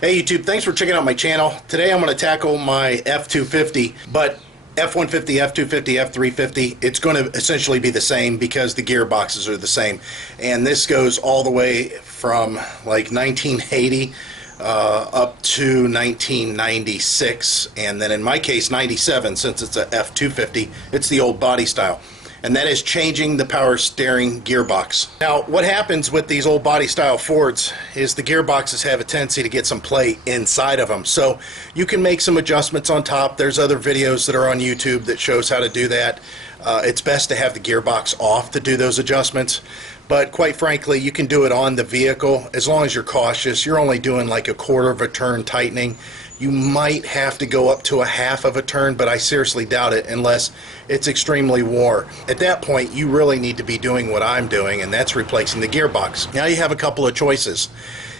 Hey YouTube, thanks for checking out my channel. Today I'm going to tackle my F250, but F150, F250, F350, it's going to essentially be the same because the gearboxes are the same. And this goes all the way from like 1980 up to 1996, and then in my case 97, since it's a F250, it's the old body style. And that is changing the power steering gearbox. Now, what happens with these old body style Fords is the gearboxes have a tendency to get some play inside of them. So you can make some adjustments on top. There's other videos that are on YouTube that shows how to do that. It's best to have the gearbox off to do those adjustments. But quite frankly, you can do it on the vehicle as long as you're cautious. You're only doing like a quarter of a turn tightening. You might have to go up to a half of a turn, but I seriously doubt it unless it's extremely wore. At that point, you really need to be doing what I'm doing, and that's replacing the gearbox. Now you have a couple of choices.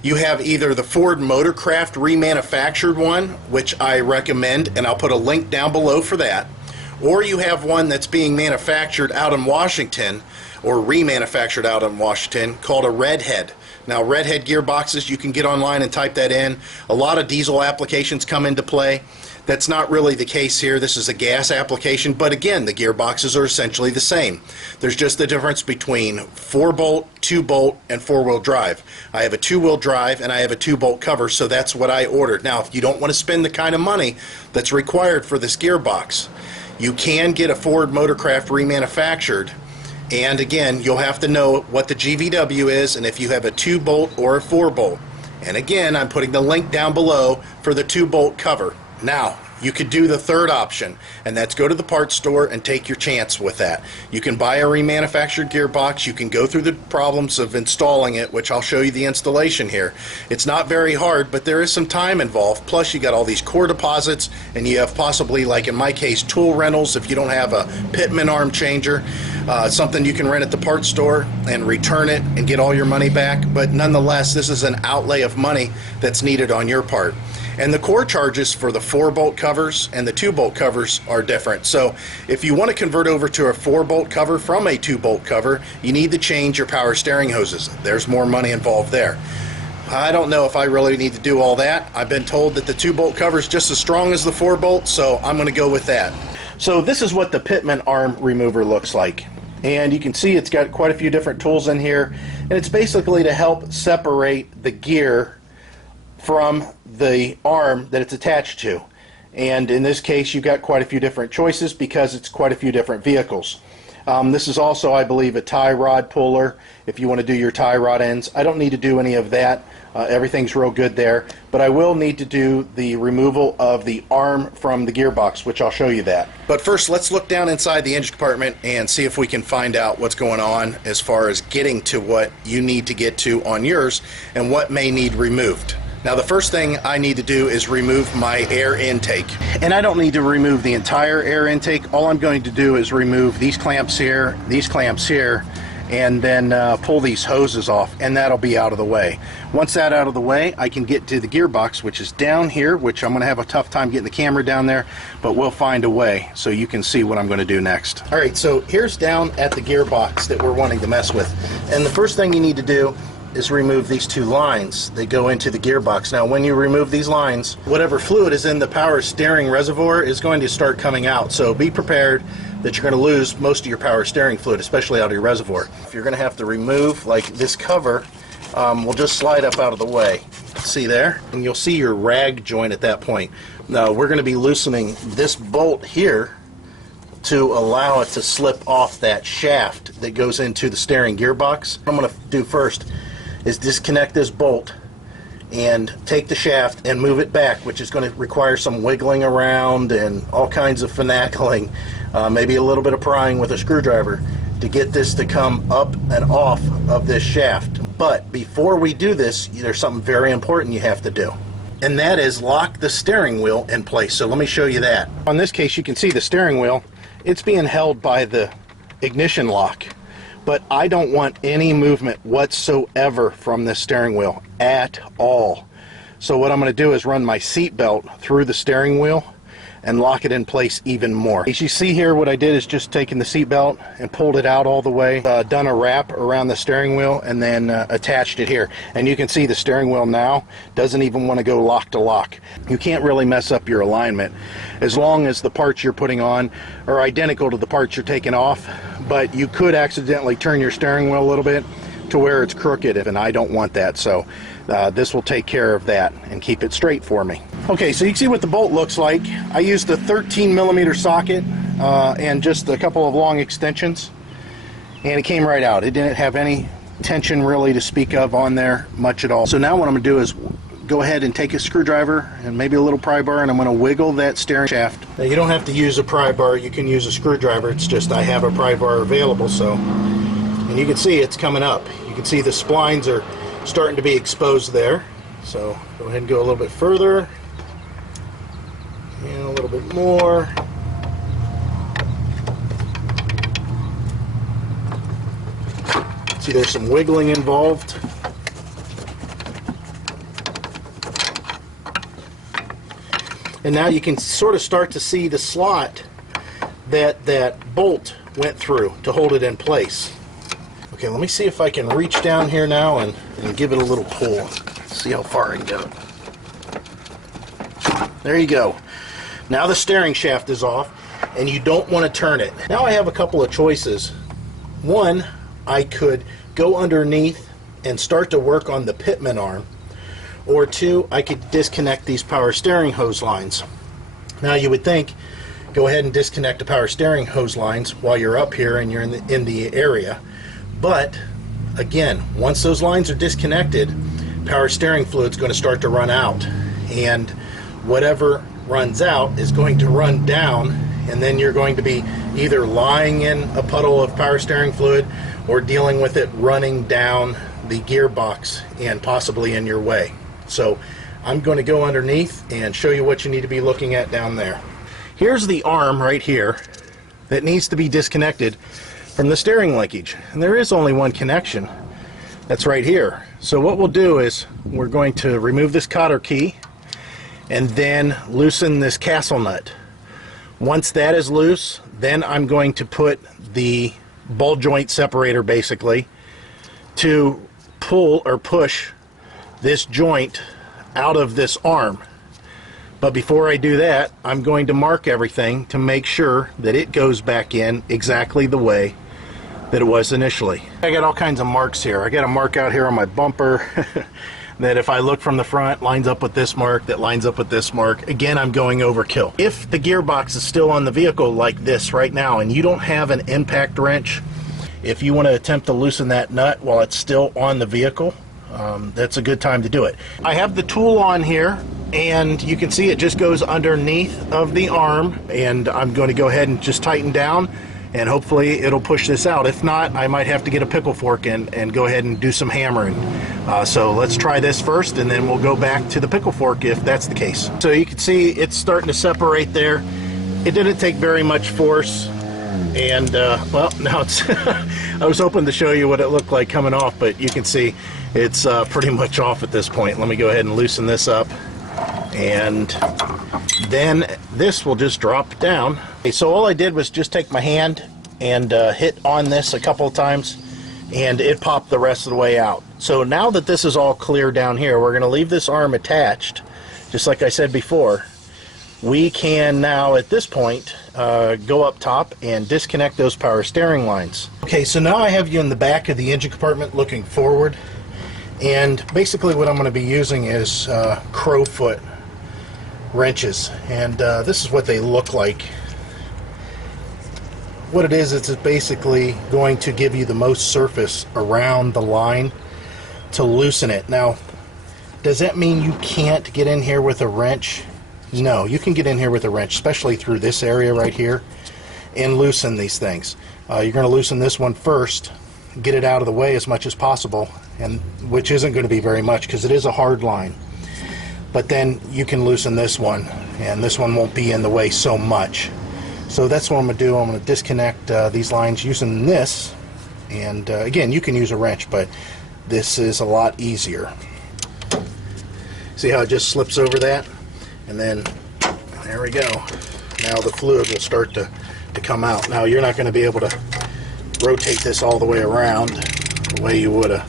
You have either the Ford Motorcraft remanufactured one, which I recommend, and I'll put a link down below for that, or you have one that's being manufactured out in Washington, or remanufactured out in Washington, called a Redhead. Now, Redhead gearboxes, you can get online and type that in. A lot of diesel applications come into play. That's not really the case here. This is a gas application, but again, the gearboxes are essentially the same. There's just the difference between 4-bolt, 2-bolt, and 4-wheel drive. I have a 2-wheel drive and I have a 2-bolt cover, so that's what I ordered. Now, if you don't want to spend the kind of money that's required for this gearbox, you can get a Ford Motorcraft remanufactured. And again, you'll have to know what the GVW is and if you have a 2-bolt or a 4-bolt. And again, I'm putting the link down below for the 2-bolt cover. Now, you could do the third option, and that's go to the parts store and take your chance with that. You can buy a remanufactured gearbox. You can go through the problems of installing it, which I'll show you the installation here. It's not very hard, but there is some time involved. Plus, you got all these core deposits, and you have possibly, like in my case, tool rentals if you don't have a pitman arm changer. Something you can rent at the parts store and return it and get all your money back. But nonetheless, this is an outlay of money that's needed on your part. And the core charges for the 4-bolt covers and the 2-bolt covers are different. So if you want to convert over to a 4-bolt cover from a 2-bolt cover, you need to change your power steering hoses. There's more money involved there. I don't know if I really need to do all that. I've been told that the 2-bolt cover is just as strong as the 4-bolt, so I'm going to go with that. So this is what the pitman arm remover looks like. And you can see it's got quite a few different tools in here, and it's basically to help separate the gear from the arm that it's attached to. And in this case, you've got quite a few different choices because it's quite a few different vehicles. This is also, I believe, a tie rod puller if you want to do your tie rod ends. I don't need to do any of that. Everything's real good there, but I will need to do the removal of the arm from the gearbox, which I'll show you that. But first, let's look down inside the engine compartment and see if we can find out what's going on as far as getting to what you need to get to on yours and what may need removed. Now, the first thing I need to do is remove my air intake. And I don't need to remove the entire air intake. All I'm going to do is remove these clamps here, and then pull these hoses off, and that'll be out of the way. Once that's out of the way, I can get to the gearbox, which is down here, which I'm going to have a tough time getting the camera down there, but we'll find a way so you can see what I'm going to do next. Alright, so here's down at the gearbox that we're wanting to mess with. And the first thing you need to do is remove these two lines that go into the gearbox. Now, when you remove these lines, whatever fluid is in the power steering reservoir is going to start coming out. So be prepared that you're going to lose most of your power steering fluid, especially out of your reservoir. If you're going to have to remove, like this cover, will just slide up out of the way. See there? And you'll see your rag joint at that point. Now, we're going to be loosening this bolt here to allow it to slip off that shaft that goes into the steering gearbox. What I'm going to do first is disconnect this bolt and take the shaft and move it back, which is going to require some wiggling around and all kinds of finagling, maybe a little bit of prying with a screwdriver to get this to come up and off of this shaft. But before we do this, there's something very important you have to do, and that is lock the steering wheel in place. So let me show you that. On this case, you can see the steering wheel, it's being held by the ignition lock. But I don't want any movement whatsoever from this steering wheel at all. So what I'm going to do is run my seat belt through the steering wheel and lock it in place even more. As you see here, what I did is just taken the seat belt and pulled it out all the way, done a wrap around the steering wheel, and then attached it here. And you can see the steering wheel now doesn't even want to go lock to lock. You can't really mess up your alignment as long as the parts you're putting on are identical to the parts you're taking off, but you could accidentally turn your steering wheel a little bit to where it's crooked, and I don't want that. So this will take care of that and keep it straight for me. Okay, so you can see what the bolt looks like. I used a 13mm socket and just a couple of long extensions, and it came right out. It didn't have any tension really to speak of on there much at all. So now what I'm going to do is go ahead and take a screwdriver and maybe a little pry bar, and I'm going to wiggle that steering shaft. Now you don't have to use a pry bar, you can use a screwdriver. It's just I have a pry bar available. So, and you can see it's coming up. You can see the splines are starting to be exposed there. So go ahead and go a little bit further and a little bit more. See, there's some wiggling involved. And now you can sort of start to see the slot that that bolt went through to hold it in place. Okay, let me see if I can reach down here now and give it a little pull. See how far I can go. There you go. Now the steering shaft is off, and you don't want to turn it. Now I have a couple of choices. One, I could go underneath and start to work on the pitman arm, or two, I could disconnect these power steering hose lines. Now you would think, go ahead and disconnect the power steering hose lines while you're up here and you're in the area. But again, once those lines are disconnected, power steering fluid's going to start to run out, and whatever runs out is going to run down, and then you're going to be either lying in a puddle of power steering fluid or dealing with it running down the gearbox and possibly in your way. So I'm going to go underneath and show you what you need to be looking at down there. Here's the arm right here that needs to be disconnected from the steering linkage, and there is only one connection. That's right here. So what we'll do is we're going to remove this cotter key and then loosen this castle nut. Once that is loose, then I'm going to put the ball joint separator basically to pull or push this joint out of this arm. But before I do that, I'm going to mark everything to make sure that it goes back in exactly the way that it was initially. I got all kinds of marks here. I got a mark out here on my bumper that if I look from the front lines up with this mark, that lines up with this mark. Again, I'm going overkill. If the gearbox is still on the vehicle like this right now and you don't have an impact wrench, if you want to attempt to loosen that nut while it's still on the vehicle, that's a good time to do it. I have the tool on here, and you can see it just goes underneath of the arm, and I'm going to go ahead and just tighten down, and hopefully it'll push this out. If not, I might have to get a pickle fork and go ahead and do some hammering. So let's try this first, and then we'll go back to the pickle fork if that's the case. So you can see it's starting to separate there. It didn't take very much force, and well, now it's I was hoping to show you what it looked like coming off, but you can see it's pretty much off at this point. Let me go ahead and loosen this up, and then this will just drop down. Okay, so all I did was just take my hand and hit on this a couple of times, and it popped the rest of the way out. So now that this is all clear down here, we're going to leave this arm attached, just like I said before. We can now, at this point, go up top and disconnect those power steering lines. Okay, so now I have you in the back of the engine compartment looking forward, and basically what I'm going to be using is crowfoot wrenches, and this is what they look like. What it is, it's basically going to give you the most surface around the line to loosen it. Now, does that mean you can't get in here with a wrench? No, you can get in here with a wrench, especially through this area right here, and loosen these things. You're going to loosen this one first, get it out of the way as much as possible, and which isn't going to be very much because it is a hard line. But then you can loosen this one, and this one won't be in the way so much. So that's what I'm going to do. I'm going to disconnect these lines using this, and again, you can use a wrench, but this is a lot easier. See how it just slips over that? And then There we go. Now the fluid will start to come out. Now you're not going to be able to rotate this all the way around the way you would a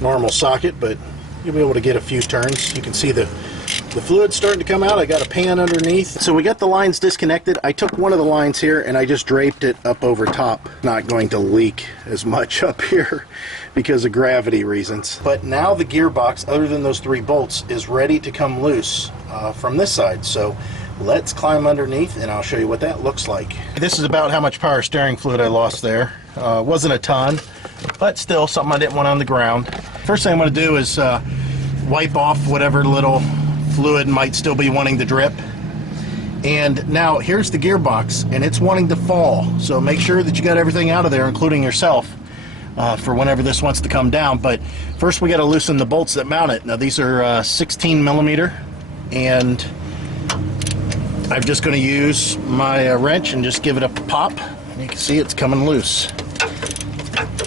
normal socket, but you'll be able to get a few turns. You can see the fluid's starting to come out. I got a pan underneath. So we got the lines disconnected. I took one of the lines here and I just draped it up over top. Not going to leak as much up here because of gravity reasons. But now the gearbox, other than those 3 bolts, is ready to come loose from this side. So let's climb underneath and I'll show you what that looks like. This is about how much power steering fluid I lost there. Wasn't a ton, but still something I didn't want on the ground. First thing I'm going to do is wipe off whatever little fluid might still be wanting to drip. And now here's the gearbox and it's wanting to fall, so make sure that you got everything out of there, including yourself, for whenever this wants to come down. But first we got to loosen the bolts that mount it. Now these are 16 millimeter, and I'm just going to use my wrench and just give it a pop. You can see it's coming loose.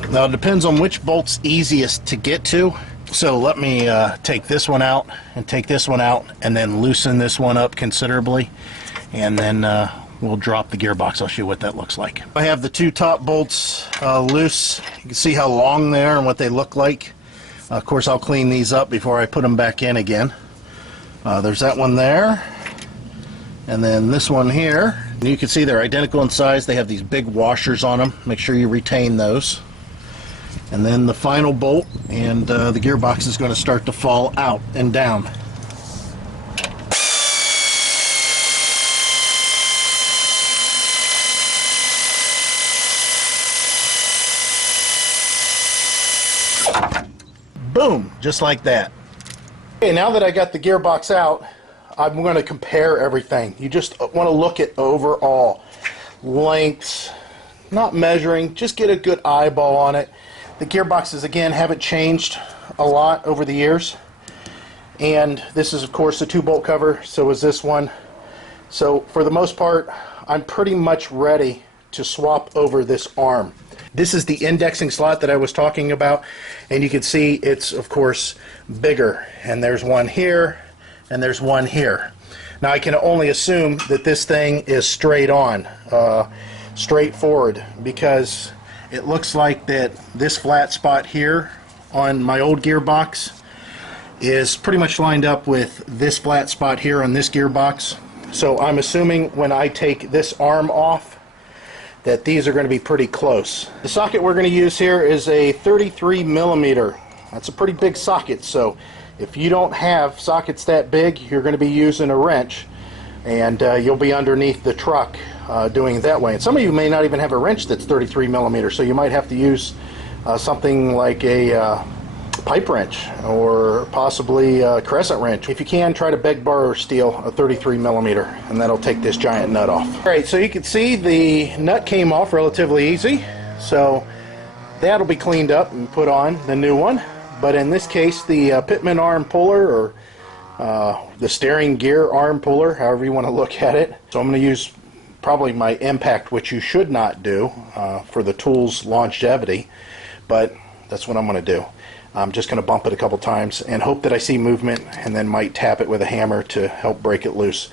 Now it depends on which bolt's easiest to get to. So let me take this one out and take this one out and then loosen this one up considerably, and then we'll drop the gearbox. I'll show you what that looks like. I have the 2 top bolts loose. You can see how long they are and what they look like. Of course I'll clean these up before I put them back in again. There's that one there, and then this one here. And you can see they're identical in size. They have these big washers on them. Make sure you retain those. And then the final bolt, and the gearbox is going to start to fall out and down. Boom, just like that. Okay, now that I got the gearbox out, I'm going to compare everything. You just want to look at overall lengths, not measuring, just get a good eyeball on it. The gearboxes, again, haven't changed a lot over the years. And this is, of course, a 2-bolt cover, so is this one. So for the most part, I'm pretty much ready to swap over this arm. This is the indexing slot that I was talking about, and you can see it's, of course, bigger. And there's one here, and there's one here. Now I can only assume that this thing is straight on, straight forward, because it looks like that this flat spot here on my old gearbox is pretty much lined up with this flat spot here on this gearbox. So I'm assuming when I take this arm off that these are going to be pretty close. The socket we're going to use here is a 33 millimeter. That's a pretty big socket, so if you don't have sockets that big, you're going to be using a wrench, and you'll be underneath the truck doing it that way. And some of you may not even have a wrench that's 33 millimeter, so you might have to use something like a pipe wrench or possibly a crescent wrench. If you can, try to beg, borrow, or steal a 33 millimeter, and that'll take this giant nut off. Alright, so you can see the nut came off relatively easy, so that'll be cleaned up and put on the new one. But in this case, the Pitman arm puller, or the steering gear arm puller, however you want to look at it. So I'm going to use probably my impact, which you should not do for the tool's longevity, but that's what I'm going to do. I'm just going to bump it a couple times and hope that I see movement, and then might tap it with a hammer to help break it loose.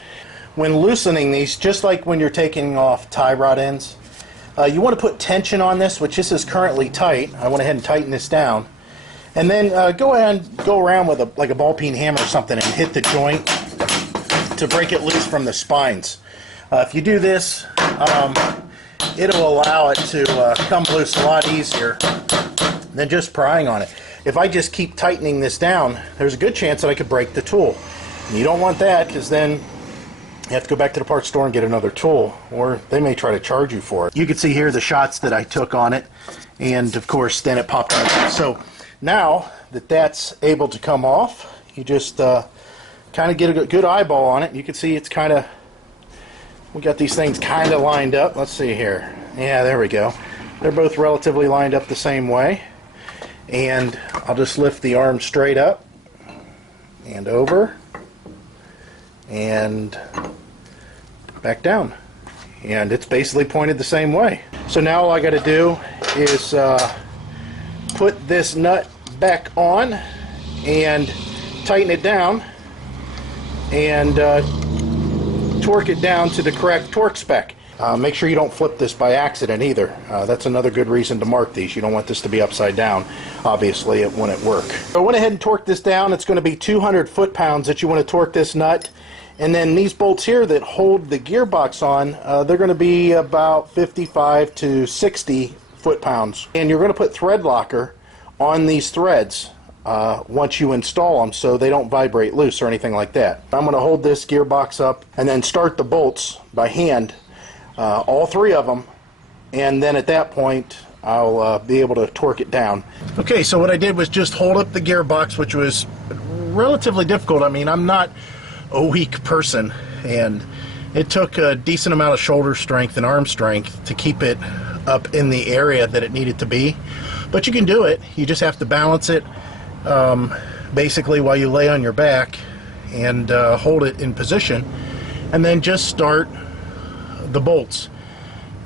When loosening these, just like when you're taking off tie rod ends, you want to put tension on this, which this is currently tight. I went ahead and tighten this down. And then go ahead and go around with like a ball peen hammer or something and hit the joint to break it loose from the spines. If you do this, it'll allow it to come loose a lot easier than just prying on it. If I just keep tightening this down, there's a good chance that I could break the tool. And you don't want that, because then you have to go back to the parts store and get another tool, or they may try to charge you for it. You can see here the shots that I took on it, and of course then it popped out. So now that that's able to come off, you just kind of get a good eyeball on it. You can see it's kind of, we got these things kind of lined up. Let's see here. Yeah, there we go. They're both relatively lined up the same way. And I'll just lift the arm straight up and over and back down. And it's basically pointed the same way. So now all I got to do is put this nut back on and tighten it down and twist torque it down to the correct torque spec. Make sure you don't flip this by accident either. That's another good reason to mark these. You don't want this to be upside down, obviously, it wouldn't work. So I went ahead and torqued this down. It's going to be 200 foot-pounds that you want to torque this nut. And then these bolts here that hold the gearbox on, they're going to be about 55 to 60 foot-pounds. And you're going to put thread locker on these threads once you install them so they don't vibrate loose or anything like that. I'm going to hold this gearbox up and then start the bolts by hand, all three of them, and then at that point I'll be able to torque it down. Okay, so what I did was just hold up the gearbox, which was relatively difficult. I mean, I'm not a weak person, and it took a decent amount of shoulder strength and arm strength to keep it up in the area that it needed to be. But you can do it. You just have to balance it basically while you lay on your back and hold it in position, and then just start the bolts.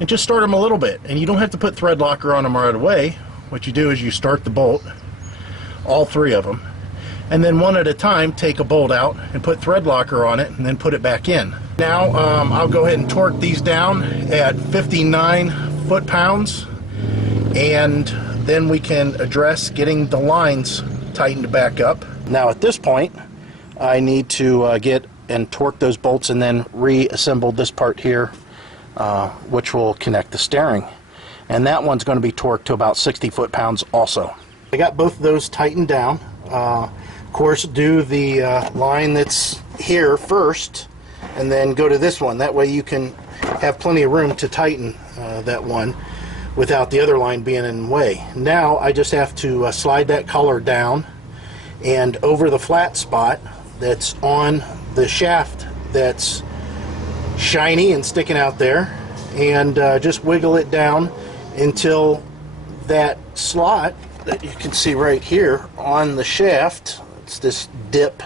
And just start them a little bit, and you don't have to put thread locker on them right away. What you do is you start the bolt, all three of them, and then one at a time take a bolt out and put thread locker on it and then put it back in. Now I'll go ahead and torque these down at 59 foot-pounds, and then we can address getting the lines tightened back up. Now at this point I need to get and torque those bolts and then reassemble this part here, which will connect the steering, and that one's going to be torqued to about 60 foot-pounds also. I got both of those tightened down. Of course, do the line that's here first and then go to this one. That way you can have plenty of room to tighten that one without the other line being in the way. Now I just have to slide that collar down and over the flat spot that's on the shaft that's shiny and sticking out there, and just wiggle it down until that slot that you can see right here on the shaft, it's this dip,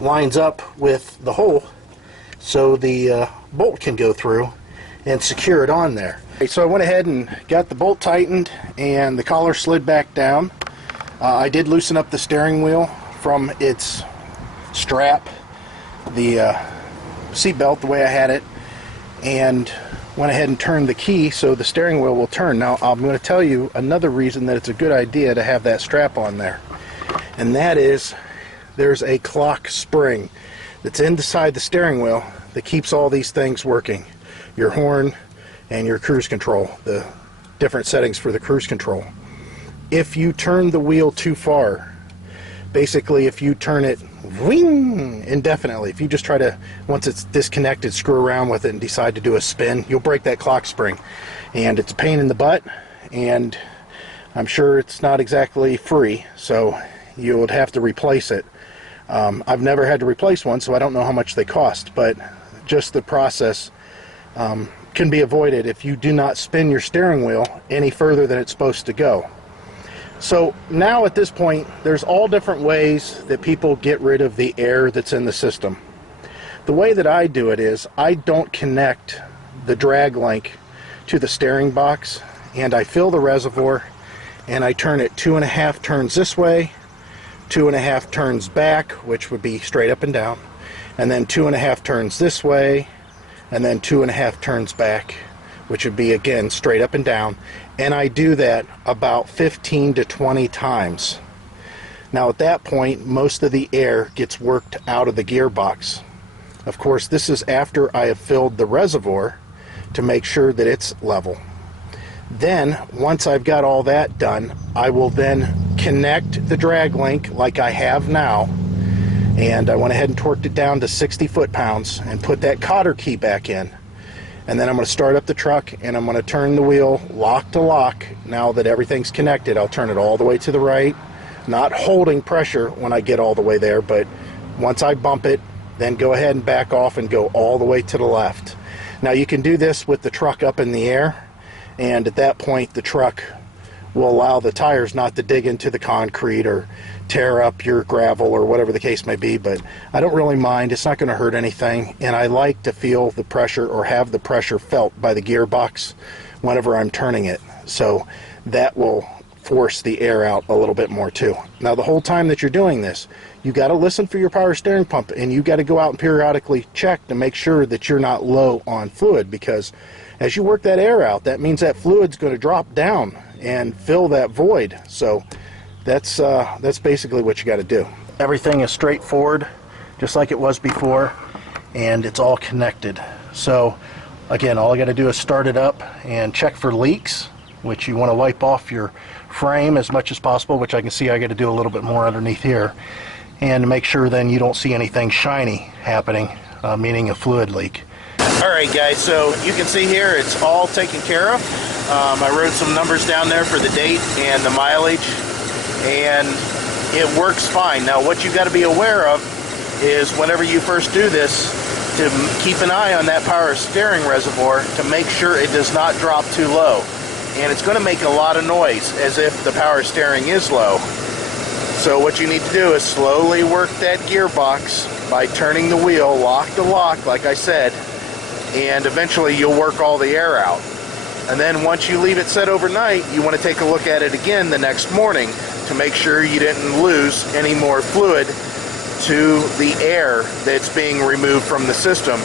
lines up with the hole so the bolt can go through and secure it on there. So I went ahead and got the bolt tightened and the collar slid back down. I did loosen up the steering wheel from its strap, the seat belt, the way I had it, and went ahead and turned the key so the steering wheel will turn. Now I'm going to tell you another reason that it's a good idea to have that strap on there, and that is there's a clock spring that's inside the steering wheel that keeps all these things working. Your horn and your cruise control, the different settings for the cruise control. If you turn the wheel too far, basically if you turn it wing indefinitely, if you just try to, once it's disconnected, screw around with it and decide to do a spin, you'll break that clock spring, and it's a pain in the butt, and I'm sure it's not exactly free, so you would have to replace it. I've never had to replace one, so I don't know how much they cost, but just the process can be avoided if you do not spin your steering wheel any further than it's supposed to go. So now at this point, there's all different ways that people get rid of the air that's in the system. The way that I do it is I don't connect the drag link to the steering box, and I fill the reservoir and I turn it 2.5 turns this way, 2.5 turns back, which would be straight up and down, and then 2.5 turns this way, and then 2.5 turns back, which would be again straight up and down, and I do that about 15 to 20 times. Now at that point, most of the air gets worked out of the gearbox. Of course, this is after I have filled the reservoir to make sure that it's level. Then, once I've got all that done, I will then connect the drag link like I have now, and I went ahead and torqued it down to 60 foot-pounds and put that cotter key back in. And then I'm going to start up the truck and I'm going to turn the wheel lock to lock. Now that everything's connected, I'll turn it all the way to the right, not holding pressure when I get all the way there, but once I bump it, then go ahead and back off and go all the way to the left. Now you can do this with the truck up in the air, and at that point the truck will allow the tires not to dig into the concrete or tear up your gravel or whatever the case may be, but I don't really mind. It's not going to hurt anything, and I like to feel the pressure or have the pressure felt by the gearbox whenever I'm turning it, so that will force the air out a little bit more too. Now the whole time that you're doing this, you got to listen for your power steering pump, and you got to go out and periodically check to make sure that you're not low on fluid, because as you work that air out, that means that fluid's going to drop down and fill that void. So that's basically what you got to do. Everything is straightforward, just like it was before, and it's all connected. So again, all I got to do is start it up and check for leaks, which you want to wipe off your frame as much as possible, which I can see I got to do a little bit more underneath here, and to make sure then you don't see anything shiny happening, meaning a fluid leak. Alright guys, so you can see here it's all taken care of. I wrote some numbers down there for the date and the mileage, and it works fine. Now what you got to be aware of is whenever you first do this, to keep an eye on that power steering reservoir to make sure it does not drop too low. And it's going to make a lot of noise as if the power steering is low. So what you need to do is slowly work that gearbox by turning the wheel lock to lock, like I said, and eventually you'll work all the air out. And then once you leave it set overnight, you want to take a look at it again the next morning to make sure you didn't lose any more fluid to the air that's being removed from the system,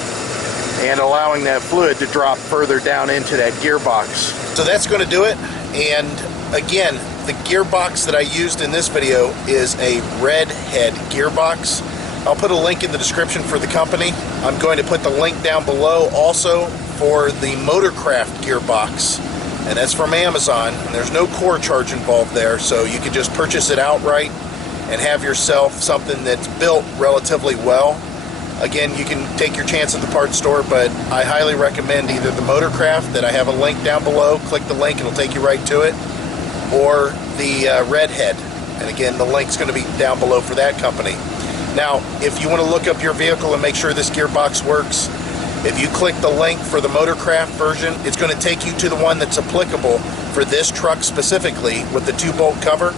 and allowing that fluid to drop further down into that gearbox. So that's going to do it. And again, the gearbox that I used in this video is a red head gearbox. I'll put a link in the description for the company. I'm going to put the link down below also for the Motorcraft gearbox, and that's from Amazon, and there's no core charge involved there, so you can just purchase it outright and have yourself something that's built relatively well. Again, you can take your chance at the parts store, but I highly recommend either the Motorcraft that I have a link down below, click the link, it'll take you right to it, or the Redhead. And again, the link's going to be down below for that company. Now, if you want to look up your vehicle and make sure this gearbox works, if you click the link for the Motorcraft version, it's going to take you to the one that's applicable for this truck specifically with the 2-bolt cover.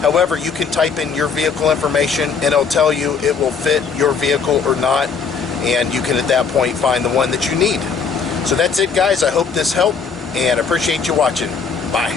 However, you can type in your vehicle information and it'll tell you it will fit your vehicle or not, and you can at that point find the one that you need. So that's it guys, I hope this helped and appreciate you watching. Bye.